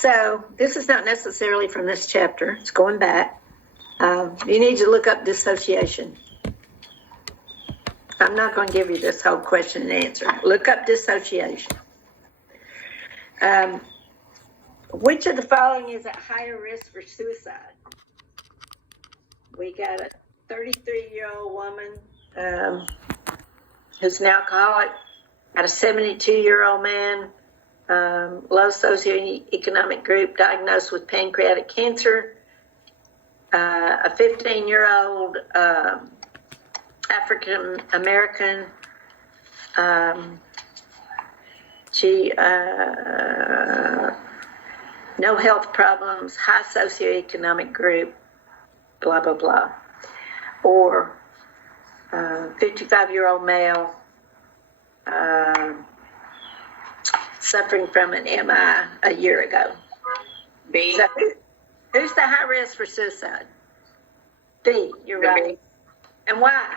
So this is not necessarily from this chapter. It's going back. You need to look up dissociation. I'm not going to give you this whole question and answer. Look up dissociation. Which of the following is at higher risk for suicide? We got a 33-year-old woman who's an alcoholic, got a 72-year-old man, low socioeconomic group, diagnosed with pancreatic cancer, a 15-year-old African American, she no health problems, high socioeconomic group, blah, blah, blah. Or 55-year-old male suffering from an MI a year ago. B. So who's the high risk for suicide? B, you're right. And why?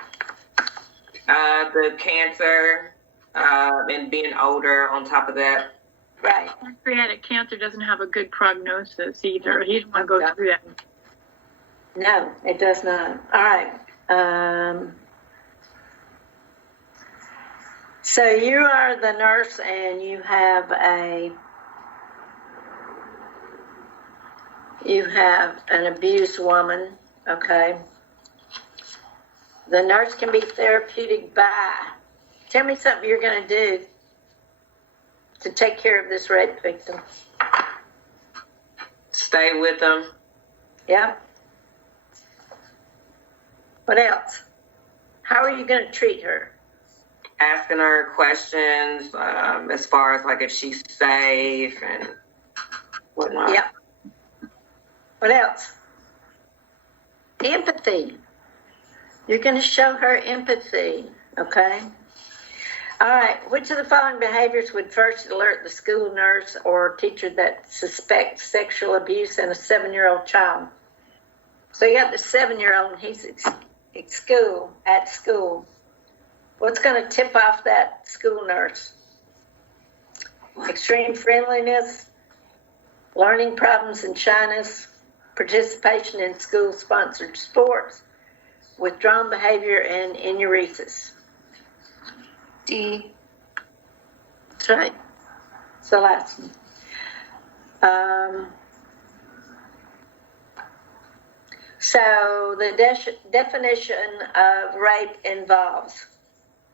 The cancer and being older on top of that. Right. Pancreatic cancer doesn't have a good prognosis either. He didn't want to go through that. No, it does not. All right. So you are the nurse and you have an abused woman, okay? The nurse can be therapeutic by, tell me something you're going to do to take care of this rape victim. Stay with them. Yeah. What else? How are you going to treat her? Asking her questions as far as like if she's safe and whatnot. Yeah. What else? Empathy. You're going to show her empathy, okay? All right. Which of the following behaviors would first alert the school nurse or teacher that suspects sexual abuse in a 7-year-old child? So you got the 7-year-old and he's at school. What's going to tip off that school nurse? Extreme friendliness, learning problems and shyness, participation in school-sponsored sports, withdrawn behavior, and enuresis. D. That's right. It's the last one. So the definition of rape involves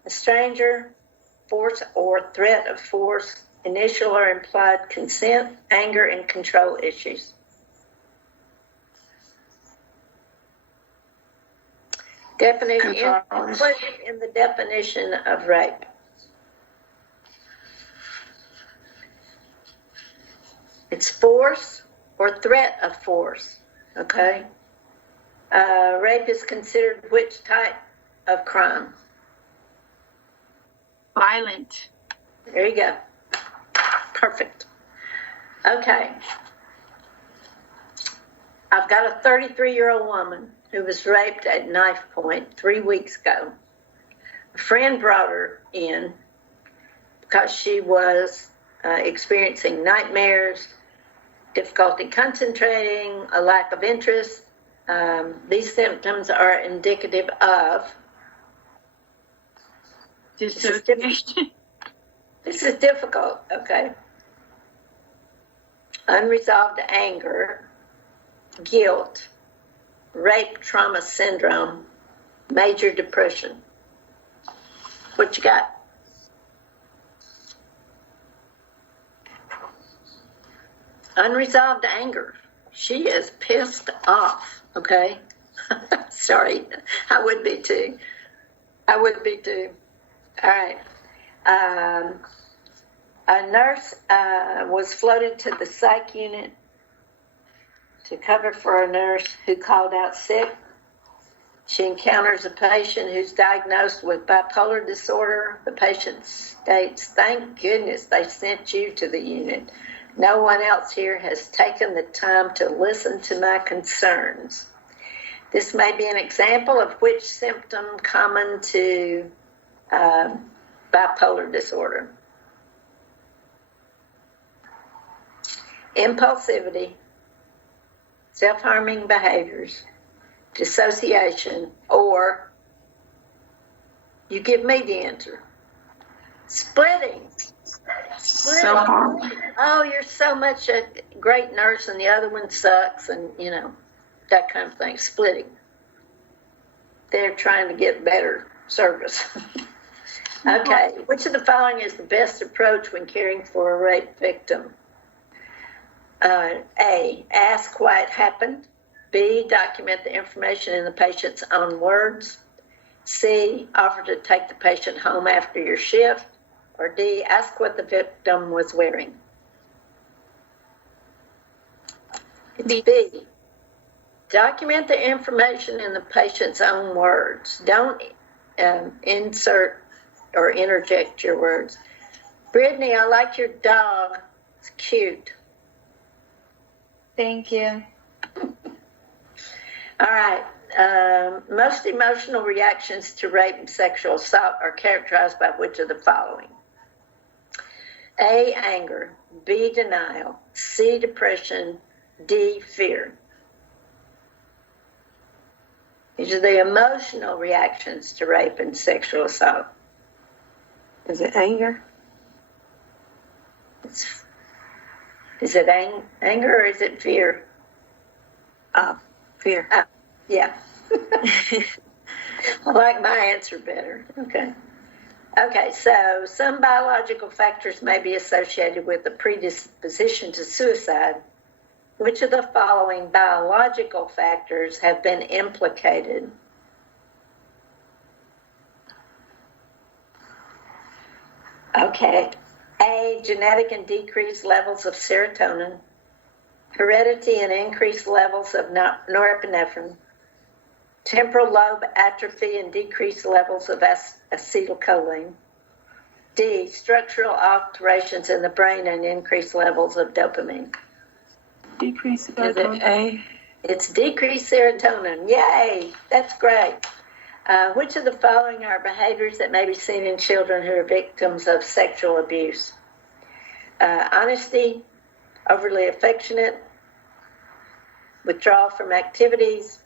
a stranger, force or threat of force, initial or implied consent, anger, and control issues. Definition included in the definition of rape. It's force or threat of force, okay? Rape is considered which type of crime? Violent. There you go. Perfect. Okay. I've got a 33-year-old woman who was raped at knife point 3 weeks ago. A friend brought her in because she was experiencing nightmares, difficulty concentrating, a lack of interest. These symptoms are indicative of dissociation. This is difficult, okay? Unresolved anger, guilt, rape trauma syndrome, major depression. What you got? Unresolved anger. She is pissed off, okay? Sorry, I would be too. All right. A nurse was floated to the psych unit to cover for a nurse who called out sick. She encounters a patient who's diagnosed with bipolar disorder. The patient states, "Thank goodness they sent you to the unit. No one else here has taken the time to listen to my concerns." This may be an example of which symptom common to bipolar disorder. impulsivity, self-harming behaviors, dissociation, or you give me the answer. Splitting. Self-harm. Oh, you're so much a great nurse and the other one sucks, and you know, that kind of thing. Splitting. They're trying to get better service. Okay, which of the following is the best approach when caring for a rape victim? A, ask why it happened. B, document the information in the patient's own words. C, offer to take the patient home after your shift. Or D, ask what the victim was wearing. It's B. Document the information in the patient's own words. Don't insert or interject your words. Brittany, I like your dog. It's cute. Thank you. All right. Most emotional reactions to rape and sexual assault are characterized by which of the following? A, anger. B, denial. C, depression. D, fear. These are the emotional reactions to rape and sexual assault. Is it anger? Is it anger or is it fear? Fear. Yeah. I like my answer better. Okay. Okay, so some biological factors may be associated with the predisposition to suicide. Which of the following biological factors have been implicated? Okay. A, genetic and decreased levels of serotonin, heredity and increased levels of norepinephrine, temporal lobe atrophy and decreased levels of acetylcholine. D, structural alterations in the brain and increased levels of dopamine. Decrease Is serotonin. it A. It's decreased serotonin. Yay, that's great. Which of the following are behaviors that may be seen in children who are victims of sexual abuse? Honesty, overly affectionate, withdrawal from activities,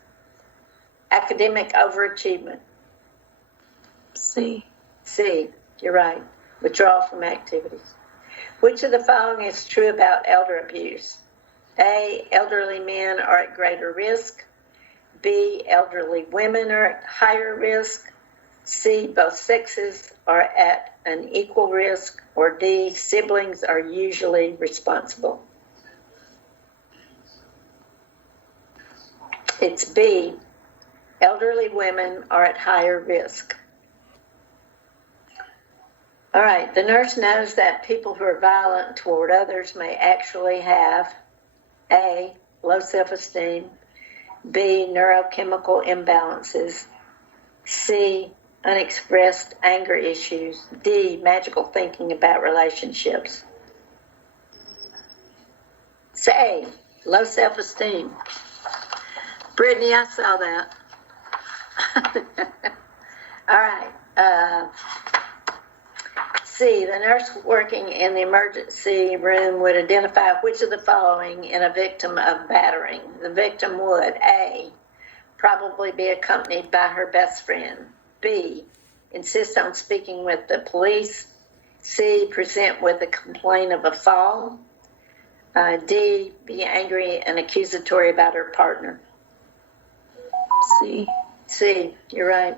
academic overachievement. C. C, you're right, withdrawal from activities. Which of the following is true about elder abuse? A, elderly men are at greater risk. B, elderly women are at higher risk. C, both sexes are at an equal risk. Or D, siblings are usually responsible. It's B, elderly women are at higher risk. All right, the nurse knows that people who are violent toward others may actually have A, low self-esteem, B, neurochemical imbalances, C, unexpressed anger issues, D, magical thinking about relationships. It's A, low self-esteem. Brittany, I saw that. All right. C, the nurse working in the emergency room would identify which of the following in a victim of battering. The victim would A, probably be accompanied by her best friend. B, insist on speaking with the police. C, present with a complaint of a fall. D, be angry and accusatory about her partner. C. C, you're right.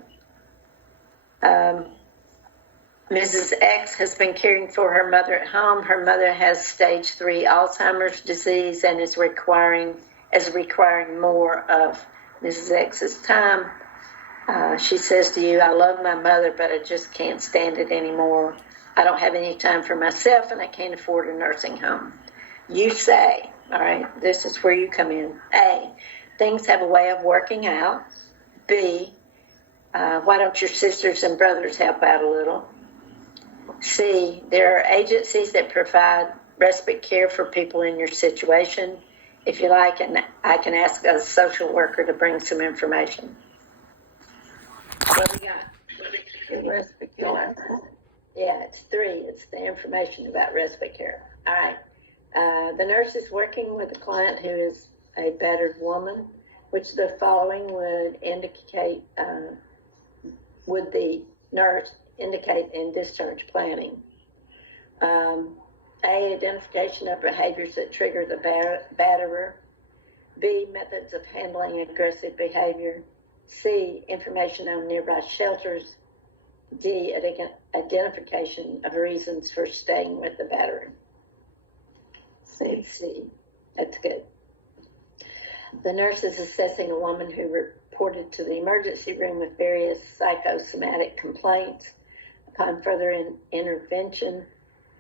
Mrs. X has been caring for her mother at home. Her mother has stage 3 Alzheimer's disease and is requiring more of Mrs. X's time. She says to you, I love my mother, but I just can't stand it anymore. I don't have any time for myself and I can't afford a nursing home. You say, all right, this is where you come in. A, things have a way of working out. B, why don't your sisters and brothers help out a little? C, there are agencies that provide respite care for people in your situation. If you like, and I can ask a social worker to bring some information. What do we got? The respite care. Yeah, it's 3. It's the information about respite care. All right. The nurse is working with a client who is a battered woman, which the following would indicate, would the nurse indicate in discharge planning? A, identification of behaviors that trigger the batterer. B, methods of handling aggressive behavior. C, information on nearby shelters. D, identification of reasons for staying with the batterer. C. That's good. The nurse is assessing a woman who reported to the emergency room with various psychosomatic complaints. Upon further intervention,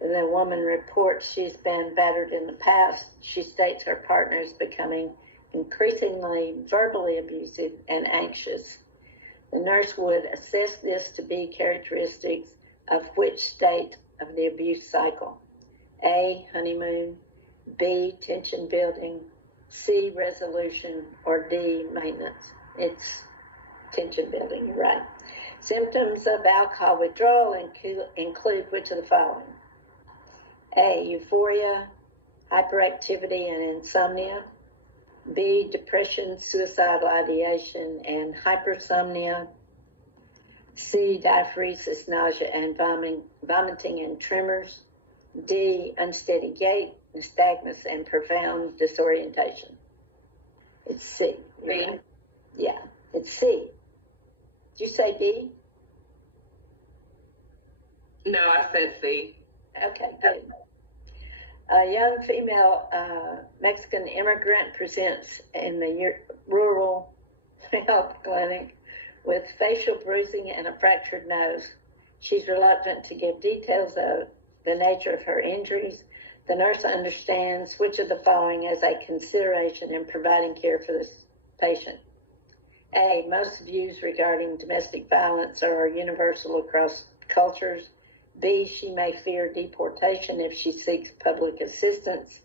the woman reports she's been battered in the past. She states her partner is becoming increasingly verbally abusive and anxious. The nurse would assess this to be characteristics of which state of the abuse cycle? A, honeymoon. B, tension building. C, resolution. Or D, maintenance. It's tension building, you're right. Symptoms of alcohol withdrawal include which of the following? A, euphoria, hyperactivity, and insomnia. B, depression, suicidal ideation, and hypersomnia. C, diaphoresis, nausea, and vomiting and tremors. D, unsteady gait, nystagmus, and profound disorientation. It's C. B. Yeah, it's C. Did you say D? No, I said C. Okay, good. A young female Mexican immigrant presents in the rural health clinic with facial bruising and a fractured nose. She's reluctant to give details of the nature of her injuries. The nurse understands which of the following as a consideration in providing care for this patient. A, most views regarding domestic violence are universal across cultures. B, she may fear deportation if she seeks public assistance.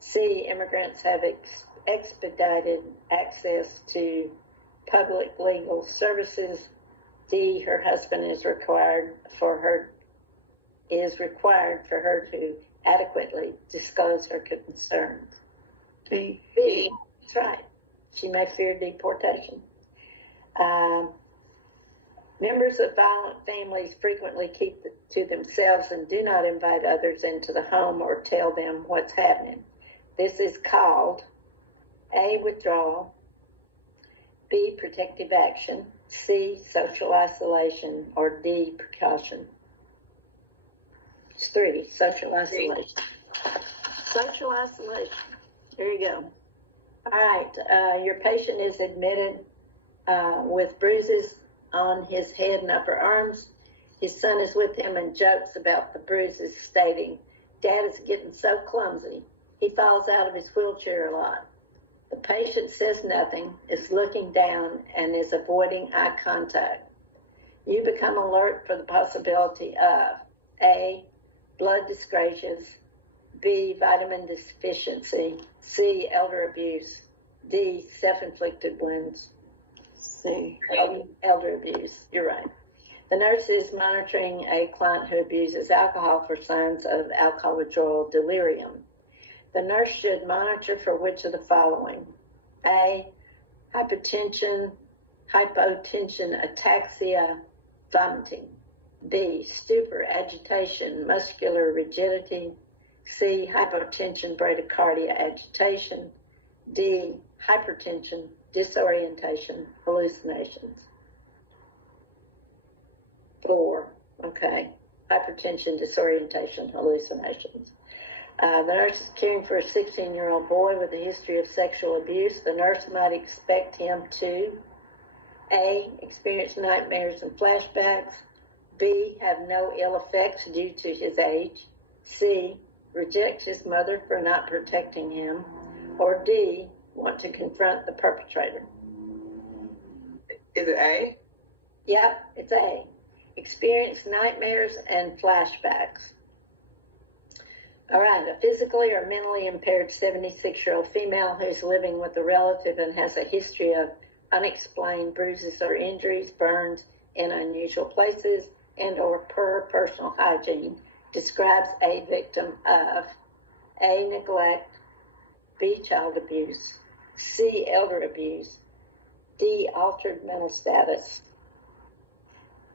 C, immigrants have expedited access to public legal services. D, her husband is required for her to adequately disclose her concerns. B. B, that's right. She may fear deportation. Members of violent families frequently keep to themselves and do not invite others into the home or tell them what's happening. This is called A, withdrawal. B, protective action. C, social isolation. Or D, precaution. It's 3, social isolation. Social isolation. There you go. All right, your patient is admitted with bruises on his head and upper arms. His son is with him and jokes about the bruises, stating, "Dad is getting so clumsy. He falls out of his wheelchair a lot." The patient says nothing, is looking down, and is avoiding eye contact. You become alert for the possibility of A, blood dyscrasias, B, vitamin deficiency, C, elder abuse, D, self-inflicted wounds. C. Elder abuse, you're right. The nurse is monitoring a client who abuses alcohol for signs of alcohol withdrawal delirium. The nurse should monitor for which of the following? A, hypertension, ataxia, vomiting. B, stupor, agitation, muscular rigidity. C, hypotension, bradycardia, agitation. D, hypertension, disorientation, hallucinations. 4, okay. Hypertension, disorientation, hallucinations. The nurse is caring for a 16-year-old boy with a history of sexual abuse. The nurse might expect him to A, experience nightmares and flashbacks. B, have no ill effects due to his age. C, reject his mother for not protecting him. Or D, want to confront the perpetrator. Is it A? Yep, it's A. Experience nightmares and flashbacks. All right, a physically or mentally impaired 76-year-old female who's living with a relative and has a history of unexplained bruises or injuries, burns in unusual places, and or poor personal hygiene describes a victim of A, neglect, B, child abuse, C, elder abuse, D, altered mental status.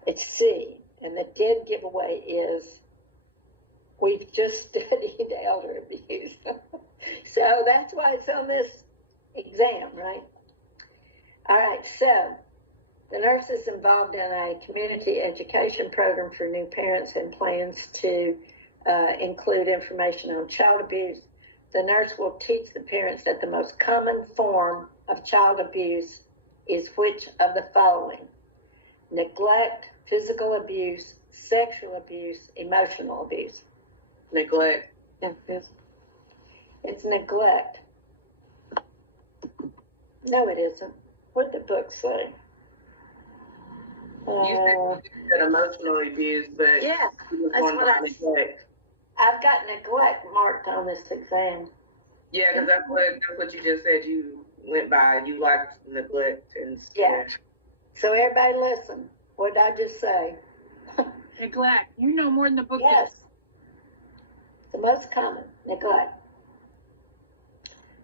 It's C, and the dead giveaway is we've just studied elder abuse. So that's why it's on this exam, right? All right, so the nurse is involved in a community education program for new parents and plans to include information on child abuse. The nurse will teach the parents that the most common form of child abuse is which of the following: neglect, physical abuse, sexual abuse, emotional abuse. Neglect. It's neglect. No, it isn't. What did the book say? You said emotional abuse, but Yeah, you that's was what on neglect. I've got neglect marked on this exam. Yeah, because that's what you just said. You went by. You liked neglect and Yeah. So everybody listen. What did I just say? Neglect. You know more than the book Yes. does. The most common, neglect.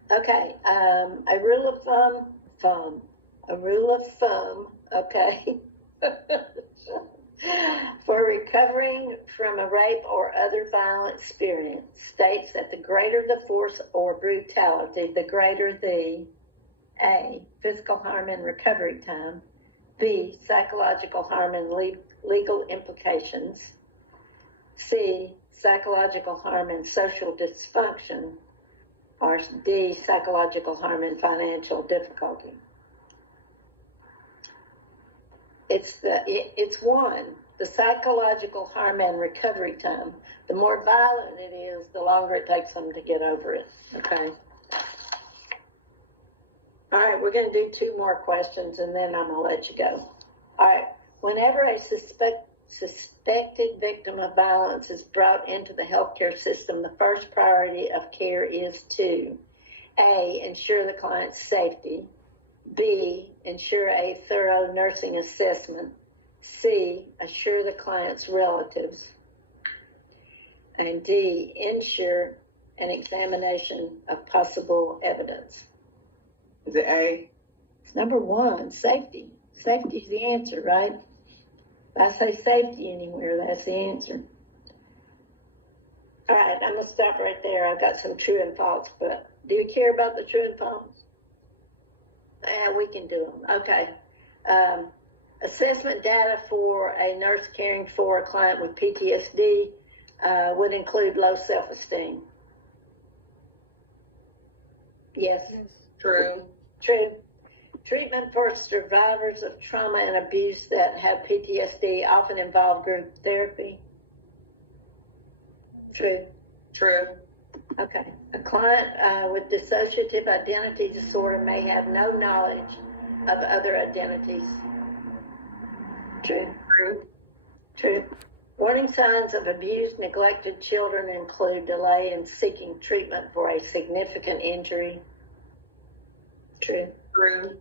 Okay, a rule of thumb, okay, for recovering from a rape or other violent experience states that the greater the force or brutality, the greater the A, physical harm and recovery time, B, psychological harm and legal implications, C, psychological harm and social dysfunction, or D, psychological harm and financial difficulty. It's one, the psychological harm and recovery time. The more violent it is, the longer it takes them to get over it, okay? All right, we're going to do 2 more questions, and then I'm going to let you go. All right, whenever a suspected victim of violence is brought into the healthcare system, the first priority of care is to A, ensure the client's safety, B, ensure a thorough nursing assessment, C, assure the client's relatives, and D, ensure an examination of possible evidence. Is it A? It's number 1, safety. Safety is the answer, right? If I say safety anywhere, that's the answer. All right, I'm going to stop right there. I've got some true and false, but do you care about the true and false? Yeah, we can do them. Okay. Assessment data for a nurse caring for a client with PTSD would include low self-esteem. Yes. True. True. Treatment for survivors of trauma and abuse that have PTSD often involve group therapy. True. True. Okay. A client with dissociative identity disorder may have no knowledge of other identities. True. True. True. Warning signs of abused, neglected children include delay in seeking treatment for a significant injury. True. True.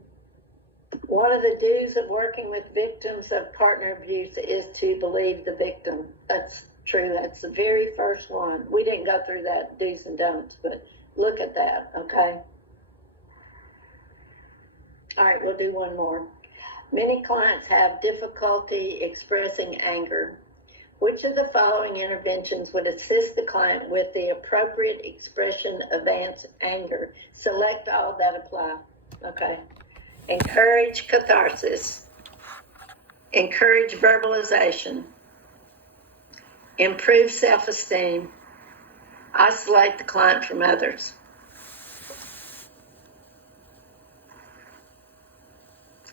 One of the do's of working with victims of partner abuse is to believe the victim. That's true. That's the very first one. We didn't go through that do's and don'ts, but look at that, okay? All right, we'll do one more. Many clients have difficulty expressing anger. Which of the following interventions would assist the client with the appropriate expression of anger? Select all that apply, okay? Encourage catharsis, encourage verbalization, improve self-esteem, isolate the client from others.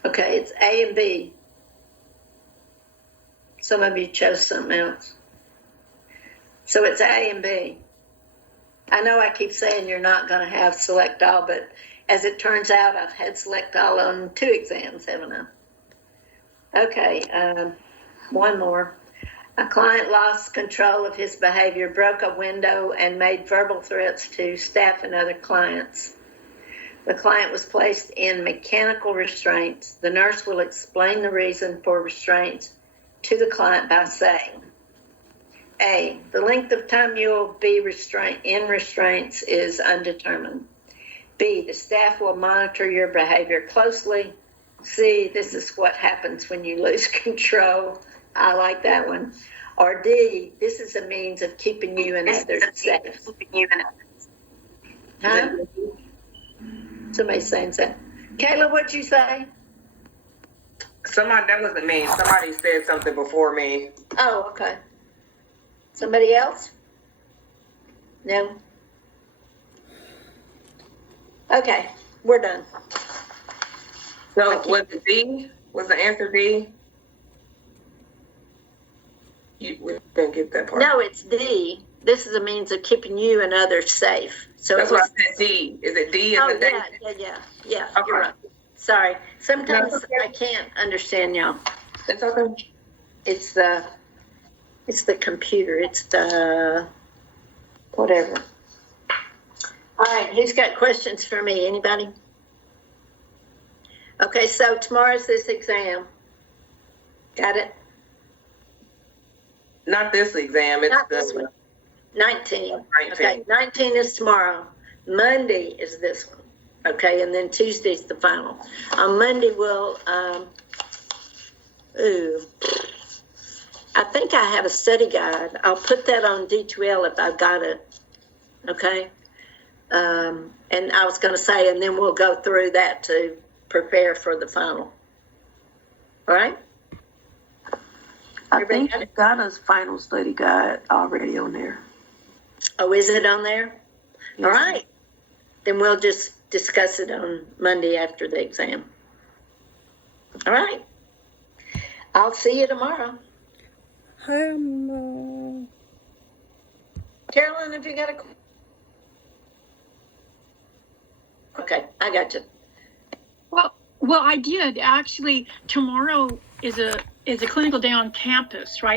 Okay, it's A and B. Some of you chose something else. So it's A and B. I know I keep saying you're not going to have select all, but as it turns out, I've had select all on 2 exams, haven't I? Okay, one more. A client lost control of his behavior, broke a window, and made verbal threats to staff and other clients. The client was placed in mechanical restraints. The nurse will explain the reason for restraints to the client by saying, A, the length of time you will be in restraints is undetermined. B, the staff will monitor your behavior closely. C, this is what happens when you lose control. I like that one. Or D, this is a means of keeping you and others safe. Huh? Somebody's saying that. Kayla, what'd you say? That wasn't me. Somebody said something before me. Oh, okay. Somebody else? No? Okay, we're done. So was it D? Was the answer D? We didn't get that part. No, it's D. This is a means of keeping you and others safe. So That's it what was, I said. D. Is it D? Is oh, it D? yeah, Okay. you're right. Sorry. Sometimes No, it's okay. I can't understand y'all. It's okay. It's the computer. It's the whatever. All right, who's got questions for me? Anybody? Okay, so tomorrow's this exam. Got it? Not this exam. It's Not this the one. 19. 19. Okay, 19 is tomorrow. Monday is this one. Okay, and then Tuesday's the final. On Monday, we'll, I think I have a study guide. I'll put that on D2L if I've got it. Okay? And I was going to say, and then we'll go through that to prepare for the final. All right? I Everybody think got you it? got us final study guide already on there. Oh, is it on there? All Yes. right. Then we'll just discuss it on Monday after the exam. All right. I'll see you tomorrow. Carolyn, have you got a... Okay, I got you. Well, I did actually. Tomorrow is a clinical day on campus, right?